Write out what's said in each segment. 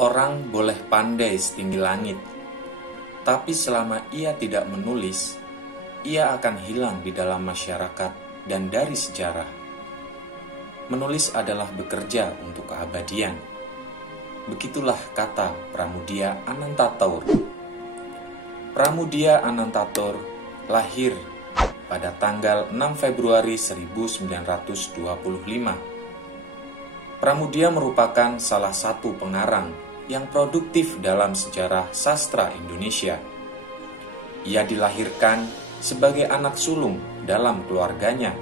Orang boleh pandai setinggi langit, tapi selama ia tidak menulis, ia akan hilang di dalam masyarakat dan dari sejarah. Menulis adalah bekerja untuk keabadian. Begitulah kata Pramudia Anantatur. Pramudia Anantatur lahir pada tanggal 6 Februari 1925. Pramudia merupakan salah satu pengarang yang produktif dalam sejarah sastra Indonesia. Ia dilahirkan sebagai anak sulung dalam keluarganya.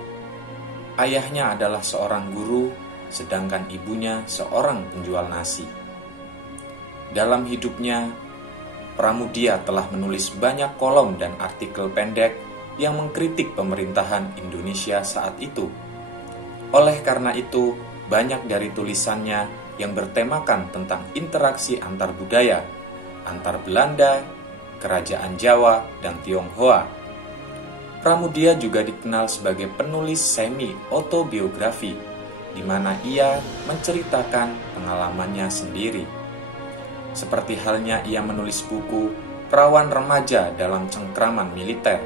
Ayahnya adalah seorang guru, sedangkan ibunya seorang penjual nasi. Dalam hidupnya, Pramudia telah menulis banyak kolom dan artikel pendek yang mengkritik pemerintahan Indonesia saat itu. Oleh karena itu, banyak dari tulisannya yang bertemakan tentang interaksi antar budaya, antar Belanda, Kerajaan Jawa, dan Tionghoa. Pramudia juga dikenal sebagai penulis semi-autobiografi, di mana ia menceritakan pengalamannya sendiri. Seperti halnya ia menulis buku Perawan Remaja dalam Cengkraman Militer,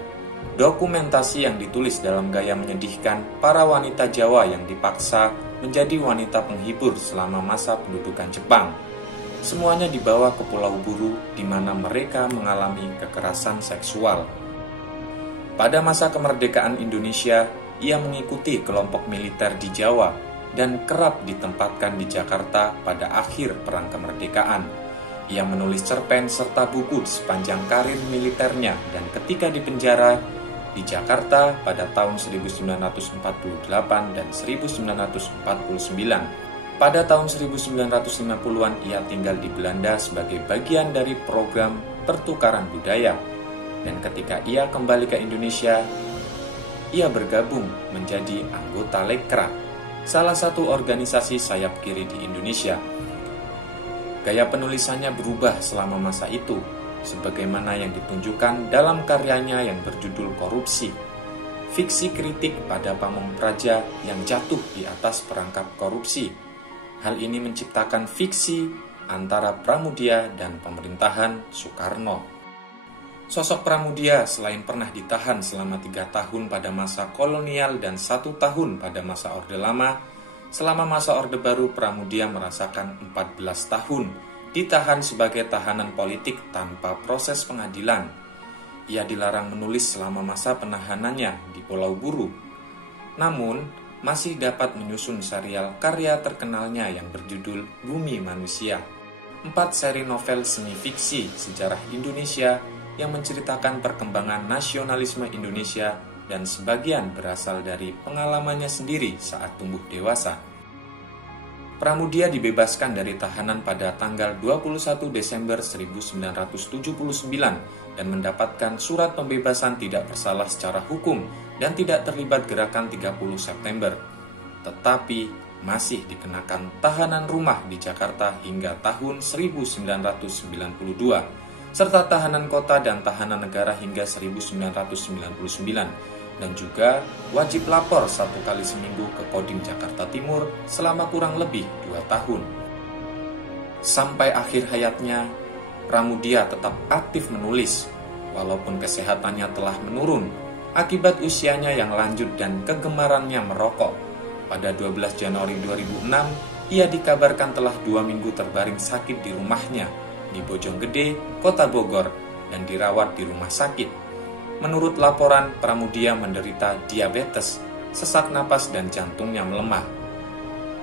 dokumentasi yang ditulis dalam gaya menyedihkan para wanita Jawa yang dipaksa menjadi wanita penghibur selama masa pendudukan Jepang. Semuanya dibawa ke Pulau Buru di mana mereka mengalami kekerasan seksual. Pada masa kemerdekaan Indonesia, ia mengikuti kelompok militer di Jawa dan kerap ditempatkan di Jakarta pada akhir Perang Kemerdekaan. Ia menulis cerpen serta buku sepanjang karir militernya dan ketika di penjara di Jakarta pada tahun 1948 dan 1949. Pada tahun 1950-an ia tinggal di Belanda sebagai bagian dari program pertukaran budaya. Dan ketika ia kembali ke Indonesia, ia bergabung menjadi anggota Lekra, salah satu organisasi sayap kiri di Indonesia. Gaya penulisannya berubah selama masa itu, sebagaimana yang ditunjukkan dalam karyanya yang berjudul Korupsi, fiksi kritik pada pamong praja yang jatuh di atas perangkap korupsi. Hal ini menciptakan fiksi antara Pramudia dan pemerintahan Soekarno. Sosok Pramudia selain pernah ditahan selama 3 tahun pada masa kolonial dan 1 tahun pada masa Orde Lama, selama masa Orde Baru Pramudia merasakan 14 tahun ditahan sebagai tahanan politik tanpa proses pengadilan. Ia dilarang menulis selama masa penahanannya di Pulau Buru. Namun, masih dapat menyusun serial karya terkenalnya yang berjudul Bumi Manusia. 4 seri novel seni fiksi sejarah Indonesia yang menceritakan perkembangan nasionalisme Indonesia dan sebagian berasal dari pengalamannya sendiri saat tumbuh dewasa. Pramudia dibebaskan dari tahanan pada tanggal 21 Desember 1979 dan mendapatkan surat pembebasan tidak bersalah secara hukum dan tidak terlibat gerakan 30 September. Tetapi masih dikenakan tahanan rumah di Jakarta hingga tahun 1992, serta tahanan kota dan tahanan negara hingga 1999. Dan juga wajib lapor 1 kali seminggu ke Kodim Jakarta Timur selama kurang lebih 2 tahun. Sampai akhir hayatnya, Pramudia tetap aktif menulis, walaupun kesehatannya telah menurun akibat usianya yang lanjut dan kegemarannya merokok. Pada 12 Januari 2006, ia dikabarkan telah 2 minggu terbaring sakit di rumahnya di Bojonggede, Kota Bogor, dan dirawat di rumah sakit. Menurut laporan, Pramudia menderita diabetes, sesak napas dan jantungnya melemah.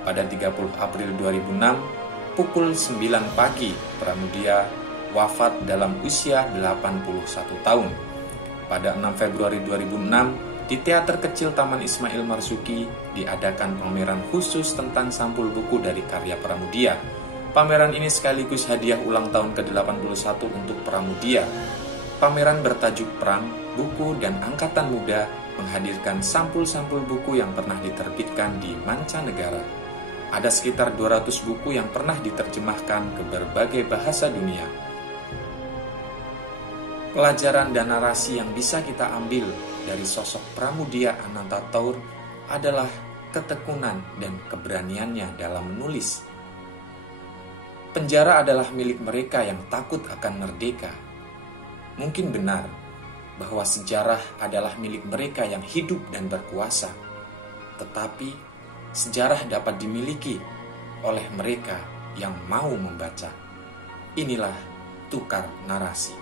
Pada 30 April 2006, pukul 9 pagi, Pramudia wafat dalam usia 81 tahun. Pada 6 Februari 2006, di Teater Kecil Taman Ismail Marzuki diadakan pameran khusus tentang sampul buku dari karya Pramudia. Pameran ini sekaligus hadiah ulang tahun ke-81 untuk Pramudia. Pameran bertajuk Perang, Buku, dan Angkatan Muda menghadirkan sampul-sampul buku yang pernah diterbitkan di mancanegara. Ada sekitar 200 buku yang pernah diterjemahkan ke berbagai bahasa dunia. Pelajaran dan narasi yang bisa kita ambil dari sosok Pramudia Anantatur adalah ketekunan dan keberaniannya dalam menulis. penjara adalah milik mereka yang takut akan merdeka. Mungkin benar bahwa sejarah adalah milik mereka yang hidup dan berkuasa, tetapi sejarah dapat dimiliki oleh mereka yang mau membaca. Inilah tukar narasi.